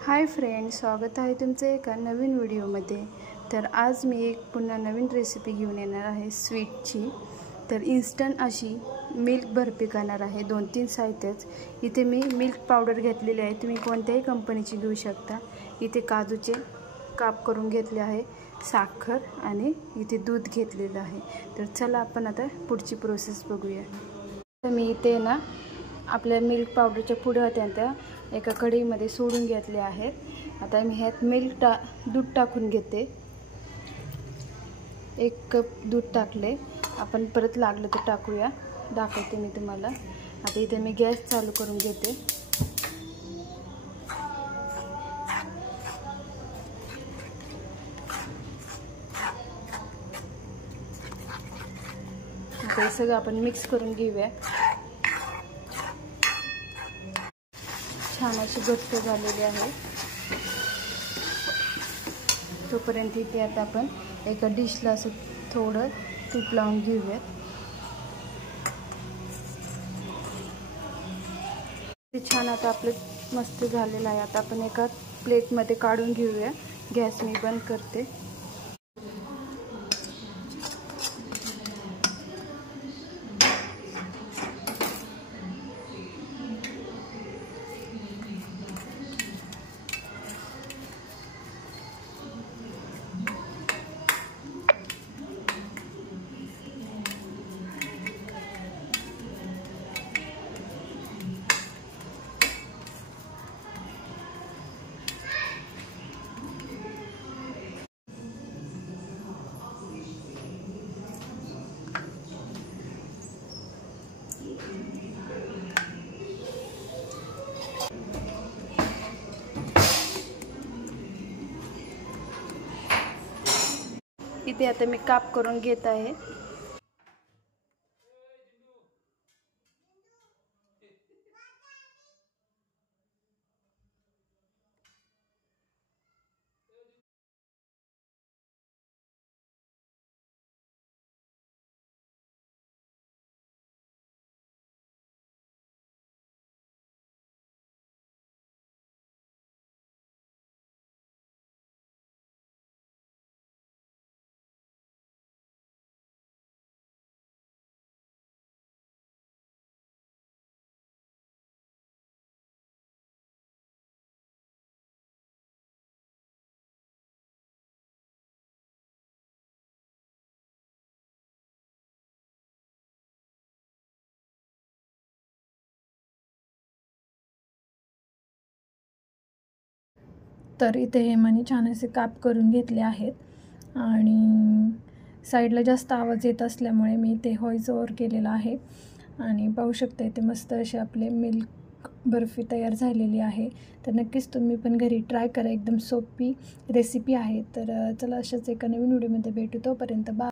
Hi friends, स्वागत आहे तुमचं एका नवीन व्हिडिओमध्ये। तर आज मी एक पुन्हा नवीन रेसिपी घेऊन येणार आहे स्वीटची। तर इन्स्टंट अशी मिल्क बर्फी करणार आहे। 2-3 साहित्यच इथे मी मिल्क पावडर घेतलेली आहे, तुम्ही कोणत्याही कंपनीची घेऊ शकता। इथे काजूचे काप करून घेतले आहे, साखर आणि इथे दूध घेतलेलं आहे। तर चला आपण आता पुढची प्रोसेस बघूया। तर मी इथे ना आपल्या मिल्क पावडरच्या पुढे होत्या त्या एका कढईमध्ये सोडून घेतले आहेत। आता मी ह्यात दूध टाकून घेते। 1 कप दूध टाकले, आपण परत लागलं तर टाकूया, दाखवते मी तुम्हाला। आता इथे मी गॅस चालू करून घेते। आता हे सगळं आपण मिक्स करून घेऊया। छान अशी घट्ट झालेली आहे। तोपर्यंत इथे आता आपण एका डिशला असं थोडं तूप लावून घेऊयात। ते छान आता आपलं मस्त झालेलं आहे। आता आपण एका प्लेटमध्ये काढून घेऊया। गॅस मी बंद करते। इथे आता मी काप करून घेत आहे। तर इथे हेमाने छान असे काप करून घेतले आहेत आणि साईडला जास्त आवाज येत असल्यामुळे मी इथे व्हॉइस ओव्हर केलेला आहे। आणि पाहू शकता इथे मस्त अशी आपले मिल्क बर्फी तयार झालेली आहे। तर नक्कीच तुम्ही पण घरी ट्राय करा, एकदम सोपी रेसिपी आहे। तर चला अशाच एका नवीन व्हिडिओमध्ये भेटू, तोपर्यंत बाय।